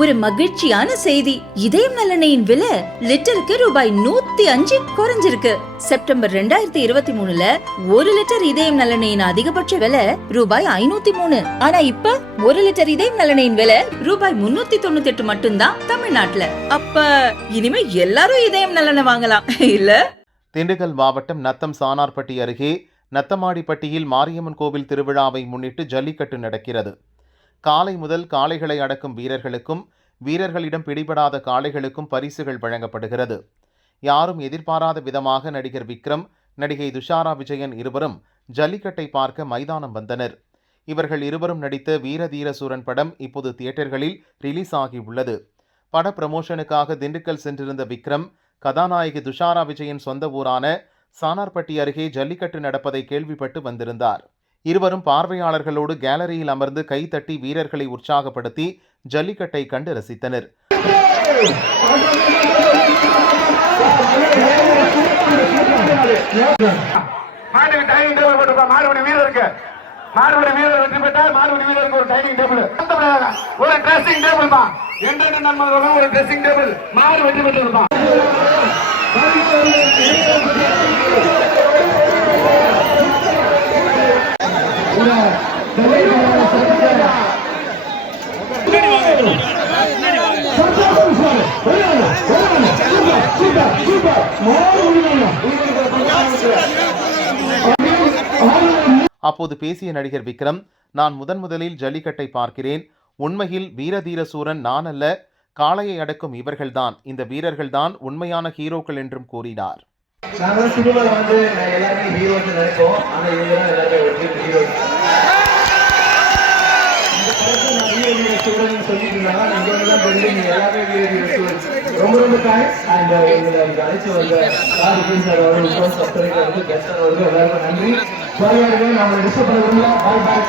ஒரு மகிழ்ச்சியான செய்தி. இதயம் நல்லெண்ணெயின் விலை லிட்டருக்கு ரூபாய் 105 குறைஞ்சிருக்கு. செப்டம்பர் 2023ல 1 லிட்டர் இதயம் நல்லெண்ணெயின் அதிகபட்ச விலை ரூபாய் 503. ஆனா இப்ப 1 லிட்டர் இதயம் நல்லெண்ணெயின் விலை ரூபாய் 398 மட்டும்தான் தமிழ்நாட்டுல. அப்ப இனிமே எல்லாரும் இதயம் நல்லெண்ணெய் வாங்கலாம் இல்ல? திண்டுக்கல் மாவட்டம் நத்தம் சானார்பட்டி அருகே நத்தமாடிப்பட்டியில் மாரியம்மன் கோவில் திருவிழாவை முன்னிட்டு ஜல்லிக்கட்டு நடக்கிறது. காலை முதல் காளைகளை அடக்கும் வீரர்களுக்கும் வீரர்களிடம் பிடிபடாத காளைகளுக்கும் பரிசுகள் வழங்கப்படுகிறது. யாரும் எதிர்பாராத விதமாக நடிகர் விக்ரம், நடிகை துஷாரா விஜயன் இருவரும் ஜல்லிக்கட்டை பார்க்க மைதானம் வந்தனர். இவர்கள் இருவரும் நடித்த வீரதீர சூரன் படம் இப்போது தியேட்டர்களில் ரிலீஸ் ஆகியுள்ளது. பட ப்ரமோஷனுக்காக திண்டுக்கல் சென்றிருந்த விக்ரம், கதாநாயகி துஷாரா விஜயன் சொந்த ஊரான சானார்பட்டி அருகே ஜல்லிக்கட்டு நடப்பதை கேள்விப்பட்டு வந்திருந்தார். இருவரும் பார்வையாளர்களோடு கேலரியில் அமர்ந்து கைத்தட்டி வீரர்களை உற்சாகப்படுத்தி ஜல்லிக்கட்டை கண்டு ரசித்தனர். அப்போது பேசிய நடிகர் விக்ரம், நான் முதலில் ஜல்லிக்கட்டை பார்க்கிறேன். உண்மையில் வீரதீர சூரன் நான் அல்ல, காளையை அடக்கும் இவர்கள்தான், இந்த வீரர்கள்தான் உண்மையான ஹீரோக்கள் என்றும் கூறினார். ரொம்ப ரொம்ப தேங்க்ஸ். அண்ட் எங்களுக்கு அழைச்சி வந்த எல்லாருக்கும் நன்றி. நம்ம டிஸ்டர்ப் பண்ண பாய் பாய்.